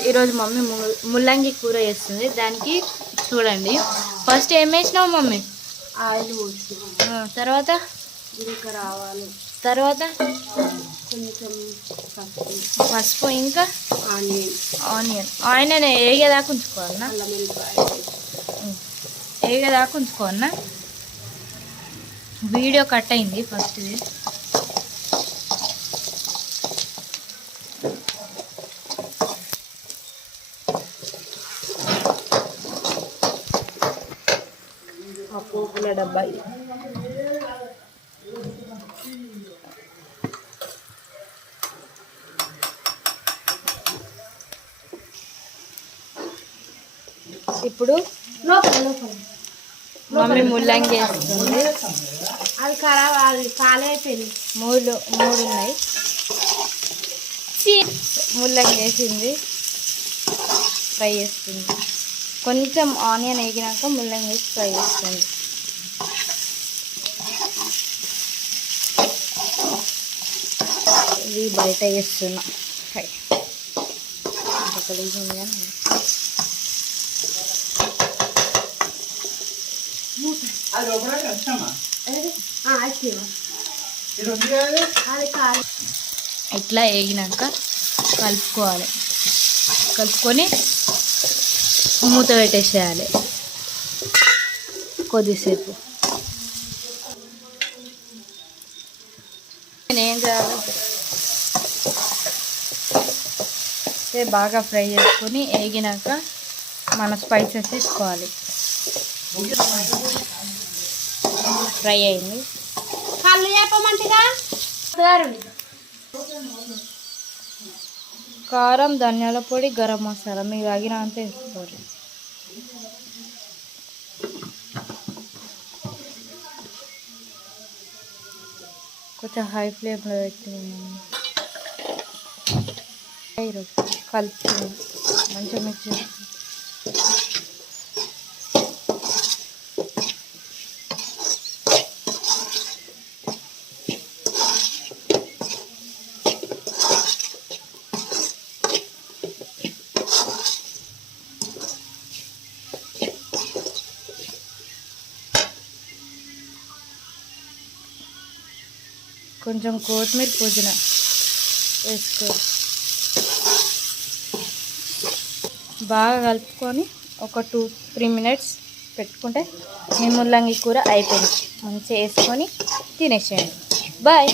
Friends ఈరోజు mummy ముల్లంగి కూర చేస్తుంది. దానికి చూడండి, ఫస్ట్ ఏం వేసినావు మమ్మీ? ఆయిల్ పోసి, తర్వాత జీలకర్ర ఆవాలు, తర్వాత కొంచెం పసుపు, ఇంకా ఆనియన్ ఏగేదాకా ఉంచుకోవాలన్నా? అల్లం వెల్లిపాయ ఏగేదాకా ఉంచుకోవాలన్నా? వీడియో కట్ అయింది ఫస్ట్ది. ఆ పోపుల డబ్బా ఇది. ఇప్పుడు మమ్మీ ముల్లంగి వేస్తుంది. అది ఖరాబ్, అది ఖాళీ అయిపోయింది. మూడు ఉన్నాయి. ముల్లంగి వేసింది, ఫ్రై చేస్తుంది. కొంచెం ఆనియన్ వేగినాక ముల్లంగి వేసి ఫ్రై చేస్తుంది. ఇది బయట వేస్తున్నా ఫ్రై. ఇట్లా వేగినాక కలుపుకొని మూత పెట్టేసేయాలి కొద్దిసేపు. నేనేం చేయాలి, బాగా ఫ్రై చేసుకొని వేగినాక మన స్పైసెస్ వేసుకోవాలి. ఫ్రై అయింది. కారం, ధనియాల పొడి, గరం మసాలా మీకు తగినంత వేసుకోవాలి. కొంచెం హై ఫ్లేమ్లో పెట్టి కలిపి మంచిగా మిక్స్ చేసి కొంచెం కొత్తిమీర, పుదీనా వేసుకో. బాగా కలుపుకొని ఒక 2-3 మినిట్స్ పెట్టుకుంటే మీ ముల్లంగి కూర అయిపోయింది. మంచిగా వేసుకొని తినేసేయండి. బాయ్.